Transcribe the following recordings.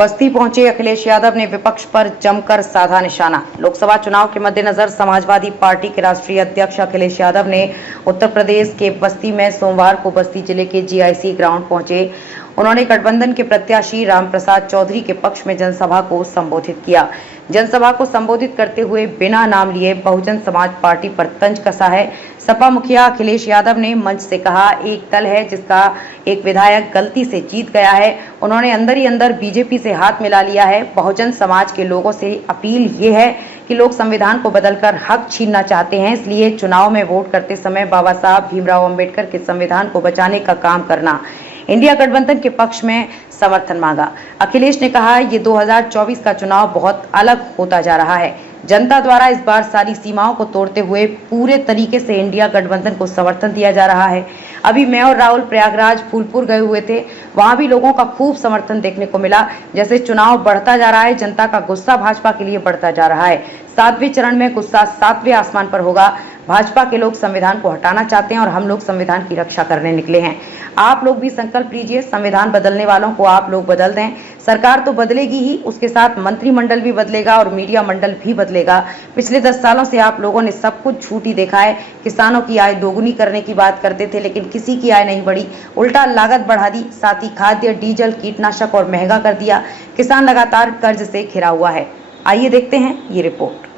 बस्ती पहुंचे अखिलेश यादव ने विपक्ष पर जमकर साधा निशाना। लोकसभा चुनाव के मद्देनजर समाजवादी पार्टी के राष्ट्रीय अध्यक्ष अखिलेश यादव ने उत्तर प्रदेश के बस्ती में सोमवार को बस्ती जिले के जीआईसी ग्राउंड पहुंचे। उन्होंने गठबंधन के प्रत्याशी रामप्रसाद चौधरी के पक्ष में जनसभा को संबोधित किया। जनसभा को संबोधित करते हुए बिना नाम लिए बहुजन समाज पार्टी पर तंज कसा है। सपा मुखिया अखिलेश यादव ने मंच से कहा, एक दल है जिसका एक विधायक गलती से जीत गया है, उन्होंने अंदर ही अंदर बीजेपी से हाथ मिला लिया है। बहुजन समाज के लोगों से अपील ये है कि लोग संविधान को बदलकर हक छीनना चाहते हैं, इसलिए चुनाव में वोट करते समय बाबा साहब भीमराव अंबेडकर के संविधान को बचाने का काम करना। इंडिया गठबंधन के पक्ष में समर्थन मांगा। अखिलेश ने कहा, ये 2024 का चुनाव बहुत अलग होता जा रहा है। जनता द्वारा इस बार सारी सीमाओं को तोड़ते हुए पूरे तरीके से इंडिया गठबंधन को समर्थन दिया जा रहा है। अभी मैं और राहुल प्रयागराज फूलपुर गए हुए थे, वहां भी लोगों का खूब समर्थन देखने को मिला। जैसे चुनाव बढ़ता जा रहा है, जनता का गुस्सा भाजपा के लिए बढ़ता जा रहा है। 7वें चरण में गुस्सा 7वें आसमान पर होगा। भाजपा के लोग संविधान को हटाना चाहते हैं और हम लोग संविधान की रक्षा करने निकले हैं। आप लोग भी संकल्प लीजिए, संविधान बदलने वालों को आप लोग बदल दें। सरकार तो बदलेगी ही, उसके साथ मंत्रिमंडल भी बदलेगा और मीडिया मंडल भी बदलेगा। पिछले 10 सालों से आप लोगों ने सब कुछ झूठी देखा है। किसानों की आय दोगुनी करने की बात करते थे, लेकिन किसी की आय नहीं बढ़ी, उल्टा लागत बढ़ा दी। साथ ही खाद्य, डीजल, कीटनाशक और महंगा कर दिया। किसान लगातार कर्ज से घिरा हुआ है। आइए देखते हैं ये रिपोर्ट।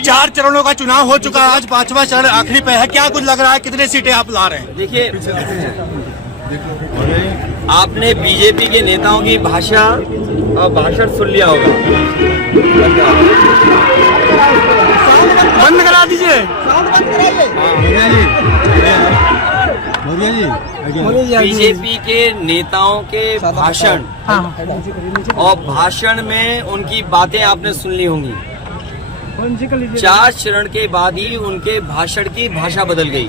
4 चरणों का चुनाव हो चुका है, आज 5वां चरण आखिरी पे है। क्या कुछ लग रहा है, कितने सीटें आप ला रहे हैं? देखिए, आपने बीजेपी के नेताओं की भाषण सुन लिया होगा। बंद करा दीजिए। बीजेपी के नेताओं के भाषण और भाषण में उनकी बातें आपने सुन ली होंगी। 4 चरण के बाद ही उनके भाषण की भाषा बदल गई।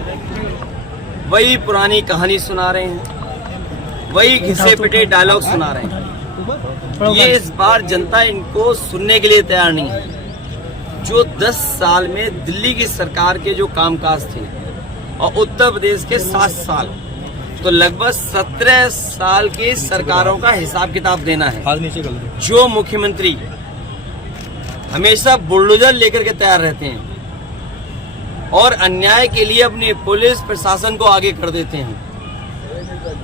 वही पुरानी कहानी सुना रहे हैं, वही घिसे पिटे डायलॉग सुना रहे हैं। ये इस बार जनता इनको सुनने के लिए तैयार नहीं है। जो 10 साल में दिल्ली की सरकार के जो कामकाज थे और उत्तर प्रदेश के 7 साल, तो लगभग 17 साल की सरकारों का हिसाब किताब देना है। जो मुख्यमंत्री हमेशा बुलडोजर लेकर के तैयार रहते हैं और अन्याय के लिए अपनी पुलिस प्रशासन को आगे कर देते हैं,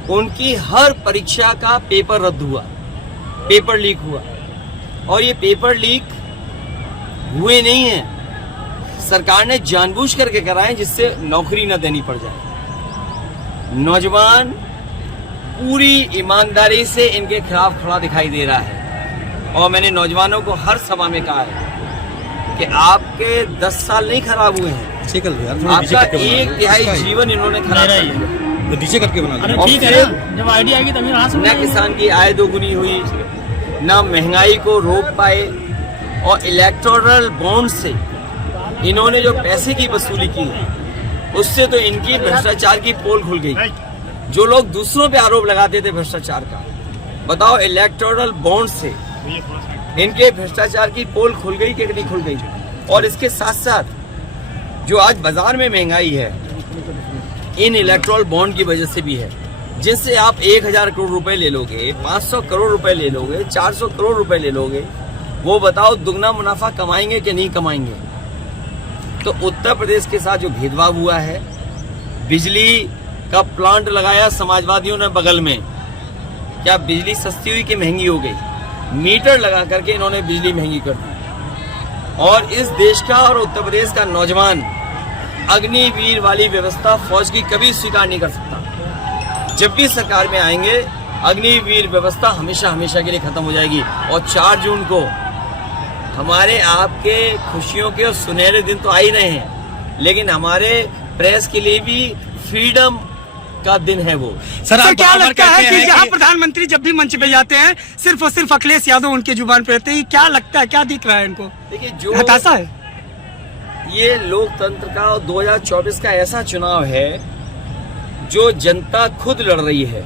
उनकी हर परीक्षा का पेपर रद्द हुआ, पेपर लीक हुआ। और ये पेपर लीक हुए नहीं है, सरकार ने जानबूझ करके कराए जिससे नौकरी न देनी पड़ जाए। नौजवान पूरी ईमानदारी से इनके खिलाफ खड़ा दिखाई दे रहा है और मैंने नौजवानों को हर सभा में कहा है कि आपके 10 साल नहीं खराब हुए हैं, आपका 1/3 जीवन इन्होंने खराब कर दिया। तो नीचे करके बना और जब आईडिया आएगी तभी न किसान की आय दोगुनी हुई, न महंगाई को रोक पाए, और इलेक्टोरल बॉन्ड से इन्होंने जो पैसे की वसूली की उससे तो इनकी भ्रष्टाचार की पोल खुल गई। जो लोग दूसरों पे आरोप लगाते थे भ्रष्टाचार का, बताओ इलेक्टोरल बॉन्ड से इनके भ्रष्टाचार की पोल खुल गई कि नहीं खुल गई। और इसके साथ साथ जो आज बाजार में महंगाई है, इन इलेक्टोरल बॉन्ड की वजह से भी है, जिनसे आप 1000 करोड़ रुपए ले लोगे, 500 करोड़ रुपए ले लोगे, 400 करोड़ रुपए ले लोगे, वो बताओ दुगना मुनाफा कमाएंगे कि नहीं कमाएंगे। तो उत्तर प्रदेश के साथ जो भेदभाव हुआ है, बिजली का प्लांट लगाया समाजवादियों ने बगल में, क्या बिजली सस्ती हुई कि महंगी हो गई? मीटर लगा करके इन्होंने बिजली महंगी कर दी। और इस देश का और उत्तर प्रदेश का नौजवान अग्निवीर वाली व्यवस्था फौज की कभी स्वीकार नहीं कर सकता। जब भी सरकार में आएंगे, अग्निवीर व्यवस्था हमेशा हमेशा के लिए खत्म हो जाएगी। और 4 जून को हमारे आपके खुशियों के और सुनहरे दिन तो आ ही रहे हैं, लेकिन हमारे प्रेस के लिए भी फ्रीडम का दिन है वो। सर क्या लगता है कि जहां प्रधानमंत्री जब भी मंच पे जाते हैं सिर्फ और सिर्फ अखिलेश यादव उनके जुबान पे रहते हैं, क्या लगता है, क्या दिख रहा है इनको? देखिए, जो हताशा है, ये लोकतंत्र का और 2024 का ऐसा चुनाव है जो जनता खुद लड़ रही है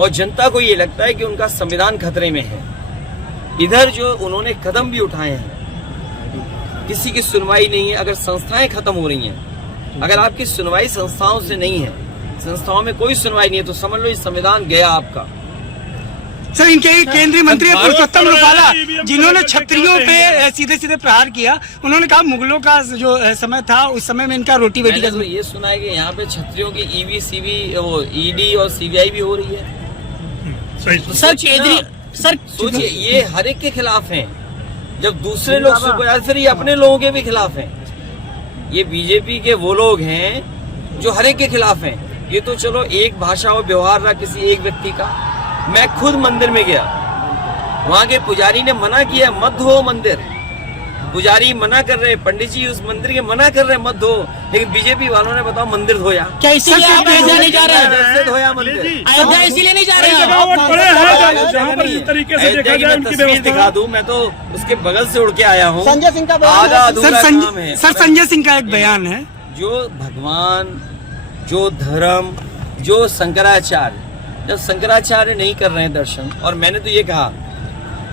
और जनता को ये लगता है कि उनका संविधान खतरे में है। इधर जो उन्होंने कदम भी उठाए हैं, किसी की सुनवाई नहीं है। अगर संस्थाएं खत्म हो रही हैं, अगर आपकी सुनवाई संस्थाओं से नहीं है, संस्थाओं में कोई सुनवाई नहीं है, तो समझ लो ये संविधान गया आपका। सर इनके केंद्रीय मंत्री है पुरुषोत्तम रूपाला, जिन्होंने छत्रियों पे सीधे सीधे प्रहार किया। उन्होंने कहा मुगलों का जो समय था उस समय में इनका रोटी बेटी का। तो ये सुना है कि यहाँ पे छत्रियों की ईवी सीवी वो ईडी और सीबीआई भी हो रही है। सर केंद्रीय सर सोचिए, ये हर एक के खिलाफ हैं। जब दूसरे लोग फिर ये अपने लोगों के भी खिलाफ हैं। ये बीजेपी के वो लोग हैं जो हर एक के खिलाफ हैं। ये तो चलो एक भाषा और व्यवहार रहा किसी एक व्यक्ति का। मैं खुद मंदिर में गया, वहाँ के पुजारी ने मना किया मत धो मंदिर। पुजारी मना कर रहे, पंडित जी उस मंदिर के मना कर रहे मत धो, लेकिन बीजेपी वालों ने बताओ मंदिर धोया। क्या इसीलिए आप अयोध्या नहीं जा रहे हैं? कैसे धोया मंदिर? अयोध्या इसीलिए नहीं जा रहे हैं? अयोध्या की मैं तस्वीर दिखा दूं, मैं तो उसके बगल से उड़ के आया हूँ। संजय सिंह का आधा अधूरा काम है। सर संजय सिंह का एक बयान है, जो भगवान, जो धर्म, जो शंकराचार्य, जब शंकराचार्य नहीं कर रहे हैं दर्शन, और मैंने तो ये कहा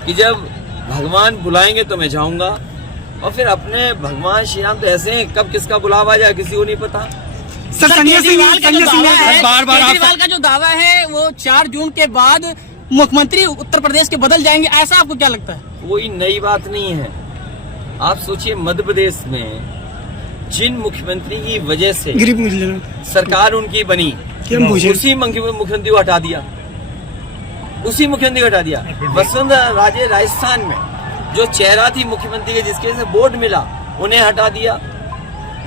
कि जब भगवान बुलाएंगे तो मैं जाऊंगा, और फिर अपने भगवान श्री राम तो ऐसे हैं, कब किसका बुलावा जाए किसी को नहीं पता। सर संजय सिंह केजरीवाल का जो दावा है वो 4 जून के बाद मुख्यमंत्री उत्तर प्रदेश के बदल जाएंगे, ऐसा आपको क्या लगता है? कोई नई बात नहीं है। आप सोचिए, मध्य प्रदेश में जिन मुख्यमंत्री की वजह से सरकार उनकी बनी, उसी मुख्यमंत्री को हटा दिया, उसी मुख्यमंत्री को हटा दिया। वसुंधरा राजे राजस्थान में जो चेहरा थी मुख्यमंत्री के, जिसके से वोट मिला, उन्हें हटा दिया।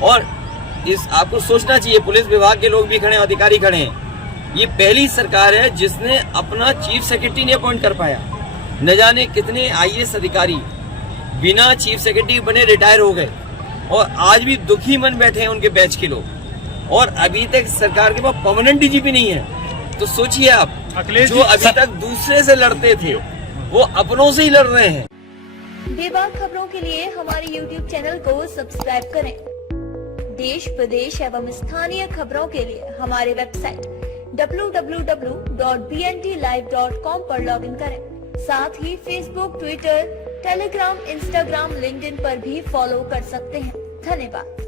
और इस आपको सोचना चाहिए, पुलिस विभाग के लोग भी खड़े हैं, अधिकारी खड़े हैं। ये पहली सरकार है जिसने अपना चीफ सेक्रेटरी नहीं अपॉइंट कर पाया। न जाने कितने आईएएस अधिकारी बिना चीफ सेक्रेटरी बने रिटायर हो गए, और आज भी दुखी मन बैठे हैं उनके बैच के लोग। और अभी तक सरकार के पास परमानेंट डीजीपी नहीं है। तो सोचिए आप, जो अभी तक दूसरे से लड़ते थे वो अपनों से ही लड़ रहे हैं। बेबाक खबरों के लिए हमारे YouTube चैनल को सब्सक्राइब करें। देश प्रदेश एवं स्थानीय खबरों के लिए हमारे वेबसाइट www.bntlive.com पर लॉगिन करें। साथ ही Facebook, Twitter, Telegram, Instagram, LinkedIn पर भी फॉलो कर सकते हैं। धन्यवाद।